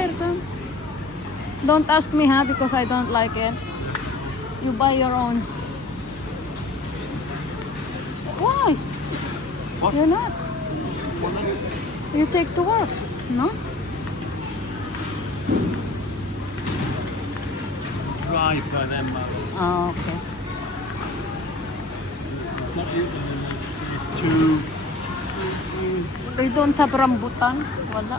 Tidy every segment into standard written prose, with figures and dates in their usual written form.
Ayrton. Don't ask me, ha, because I don't like it. You buy your own. Why? What? You're not. You take to work, no? Dry for them. Oh, okay. Too. They don't have rambutan. Wala.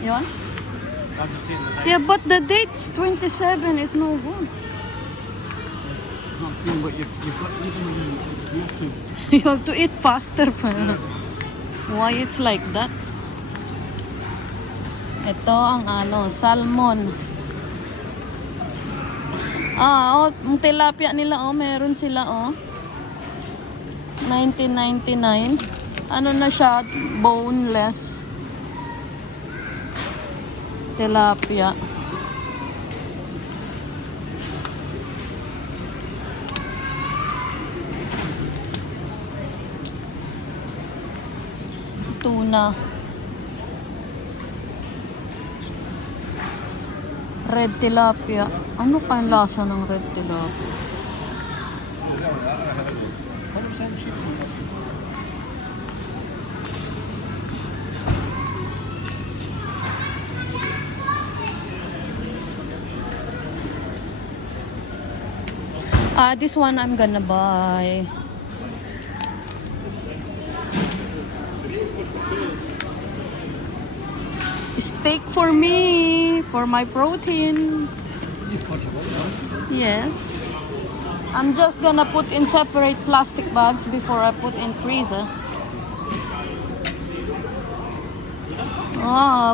You want? Yeah, but the date's 27. It's no good. Not good, but you've got you have to. You have to eat faster. Why it's like that? Ito ang salmon. Ang tilapia nila, meron sila, 19.99. Ano na siya? Boneless. Tilapia. Tuna. Red tilapia. Ano pa yung lasa ng red tilapia? This one I'm gonna buy. Steak for me, for my protein. Yes. I'm just gonna put in separate plastic bags before I put in freezer.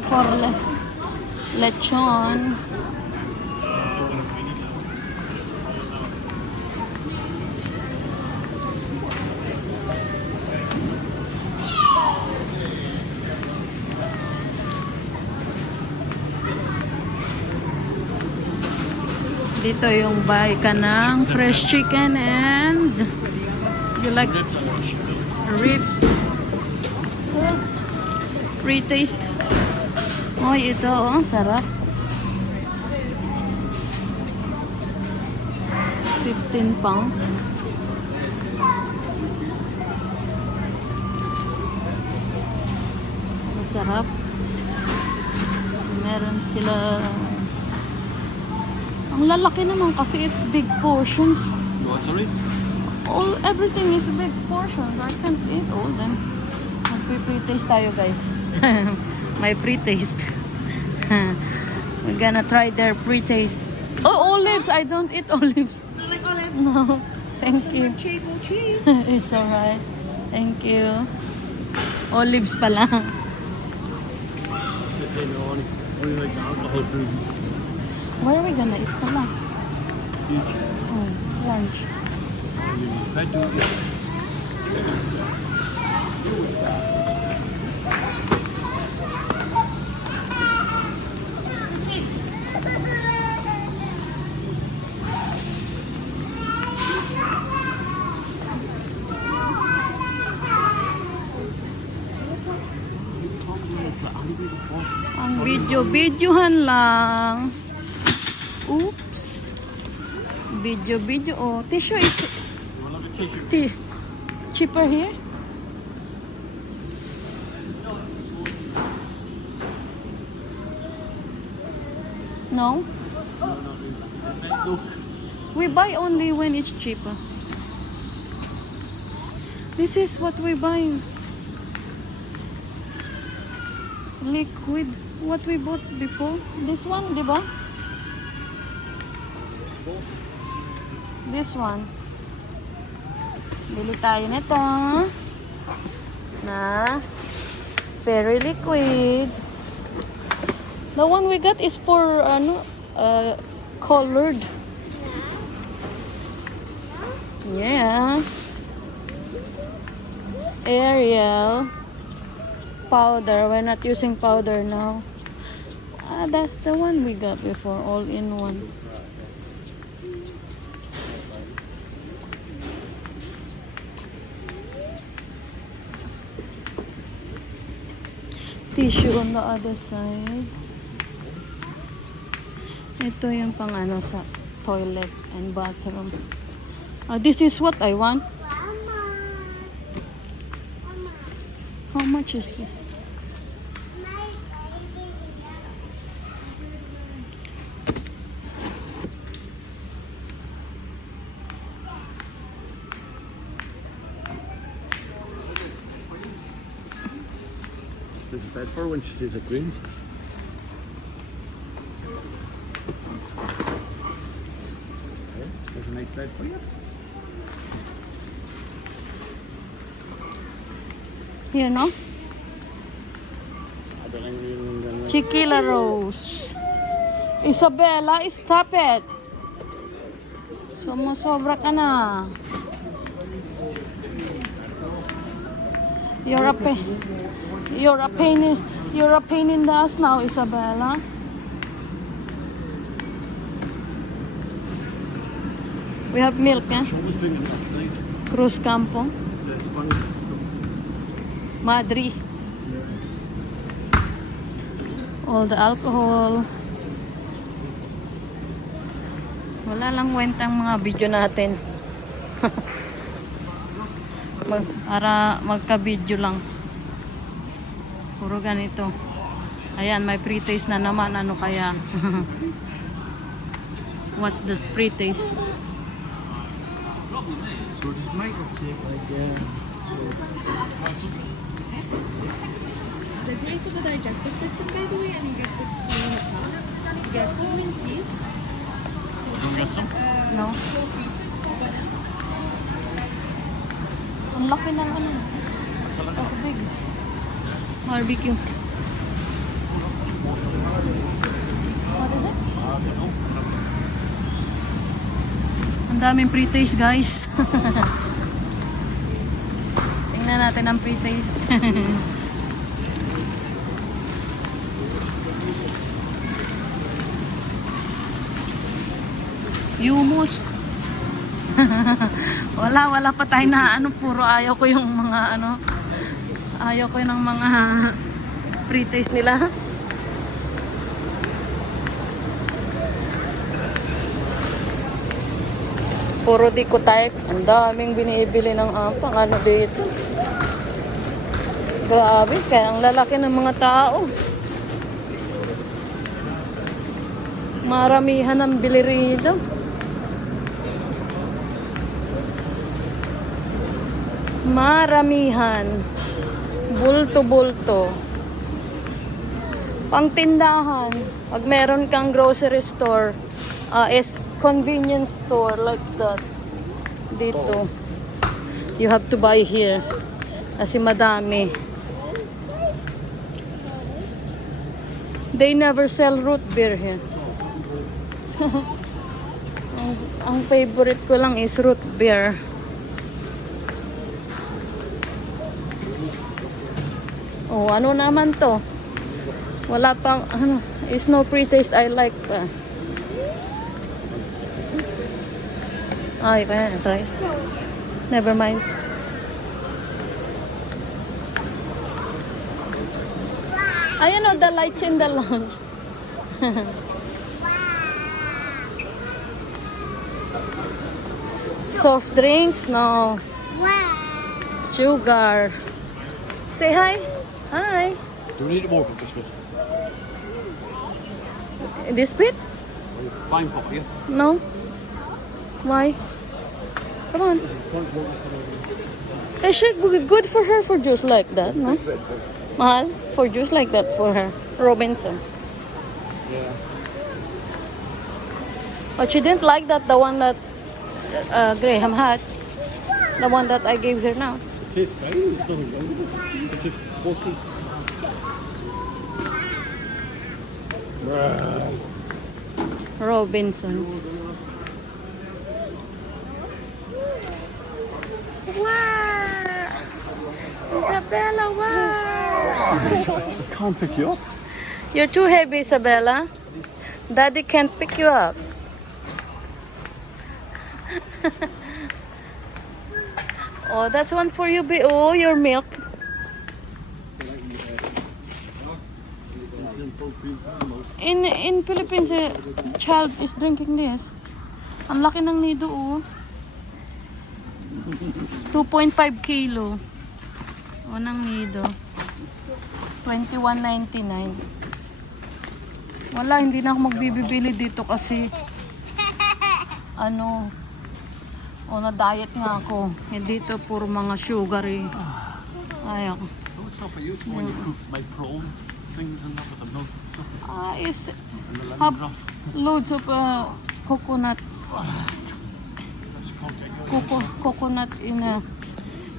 For lechon. Dito yung buy ka ng fresh chicken and you like ribs. Free taste. Ito, sarap. 15 pounds. Sarap. Meron sila. Ang lalaki naman kasi it's big portions. What, sorry? Everything is big portions. I can't eat all them. Magpi-pre-taste tayo, guys. My pre-taste. We're gonna try their pre-taste. Olives! I don't eat olives. You like olives? No, thank you. Cheddar cheese. It's alright. Thank you. Olives pala. Where are we gonna eat pala? Lunch. Ang video-videohan lang. Oops. Video. Tissue is cheaper here? No? We buy only when it's cheaper. This is what we buy. Liquid. What we bought before. This one, di ba? This one. Bili tayo nito. Na very liquid. The one we got is for colored. Yeah. Ariel. Powder. We're not using powder now. That's the one we got before, all in one. tissue on the other side. Ito yung pang ano sa toilet and bathroom. This is what I want. How much is this? There's a bed for her when she sees a green. There's a nice bed for you. Here, no? I don't think you're gonna... Chiquila Rose. Isabella, stop it. Sumusobra ka na. You're a pain in the ass now, Isabella. We have milk, eh? She was drinking last night. Cruz Campo. The Spanish. Madri. All the alcohol. Wala lang kwentang mga video natin. Para magka-video lang. Puro ganito. Ayan, may pre-taste na naman. Ano kaya? What's the pre-taste? So just make it shake like They're great for the digestive system, by the way, and you get 6 minutes out. You get vitamin C. No? Ang laki ng ano. That's big. Barbecue. What is it? Ang daming pre-taste, guys. Tingnan natin ang pre-taste. Yumus. wala pa tayo na ano, puro ayaw ko yung mga ano, ayaw ko ng mga pre-taste nila. Puro di ko type. Ang daming binibili ng pang ano dito. Grabe, kaya ang lalaki ng mga tao. Maramihan ang bili rito. Maramihan. Bulto-bulto. Pangtindahan. Pag meron kang grocery store, is convenience store like that. Dito. You have to buy here. Kasi madami. They never sell root beer here. ang favorite ko lang is root beer. Oh, ano naman to? Wala pang, ano, is no pre-taste I like pa. Ay, try. Never mind. Ayan o, the lights in the lounge. Soft drinks? No. Sugar. Say hi. Hi. Do we need more for Christmas? This bit? Fine for you. No. Why? Come on. It should be good for her for juice like that, no? Mahal? For juice like that for her. Robinsons. Yeah. But she didn't like that, the one that Graham had. The one that I gave her now. It tastes fine. There's nothing wrong with it. It's just fussy. Robinsons. Wow! Isabella, wow! I can't pick you up. You're too heavy, Isabella. Daddy can't pick you up. Oh, that's one for you, oh, your milk. in full cream milk. In Philippines, a child is drinking this. Ang laki ng nido, oh. 2.5 kilo. Unang nido. 21.99. Wala, hindi na ako magbibili dito kasi ano, na-diet nga ako. Eh, dito puro mga sugary. Ayaw. No, it's not for you. It's for when you cook my prawn things and that with the milk Is and the have lemongrass. loads of coconut That's coconut. coconut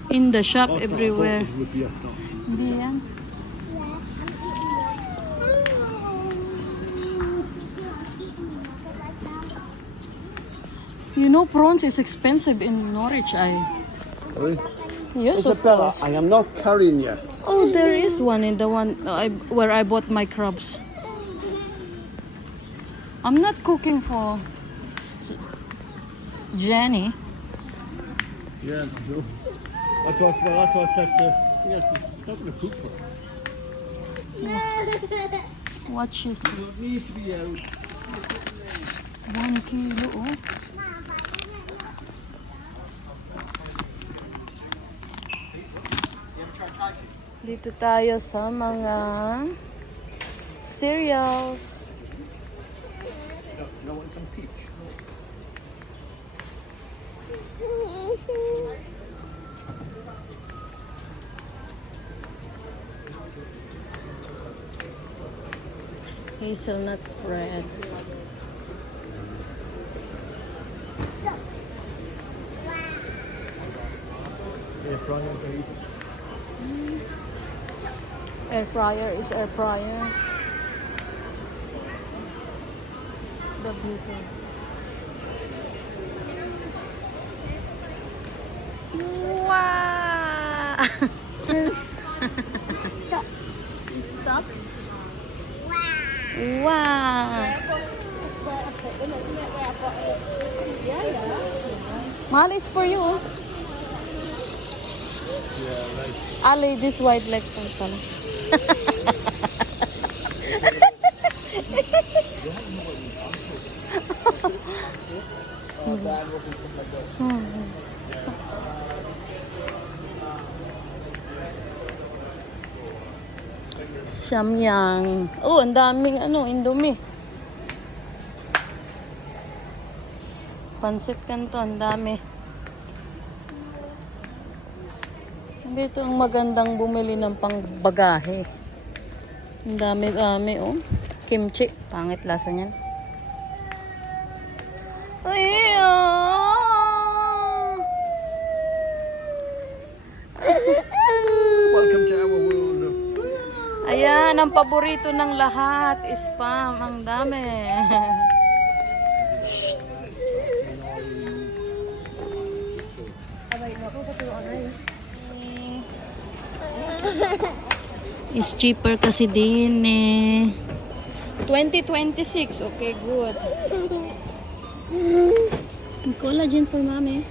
in the shop everywhere. Would be, it's not. Hindi yan. You know, prawns is expensive in Norwich. Sorry? Yes, of Isabella, course. I am not carrying you. Oh, there is one in the one where I bought my crabs. I'm not cooking for Jenny. Yeah, no. That's what I said to yeah, she's not going to cook for her. What she's You don't need to be out. 1 kilo. Oh. Dito tayo sa mga cereals. You know what, some peach. Hazelnut spread. Yeah, frying peach. Air fryer is air fryer. The beauty. Wow! Stop. Wow! Mahal is for you. Oh. Yeah, right. Ali, this white leg pang pala. Samyang. Oh, ang daming Indomie. Pansit Canton, ang dami. Dito ang magandang bumili ng pangbagahe. Ang dami-dami, oh. Kimchi. Pangit lasa niyan. Ay, Welcome to our world of... Ayan, ang paborito ng lahat, spam. Ang dami. It's cheaper kasi din eh. 2026. Okay, good. Collagen for mommy.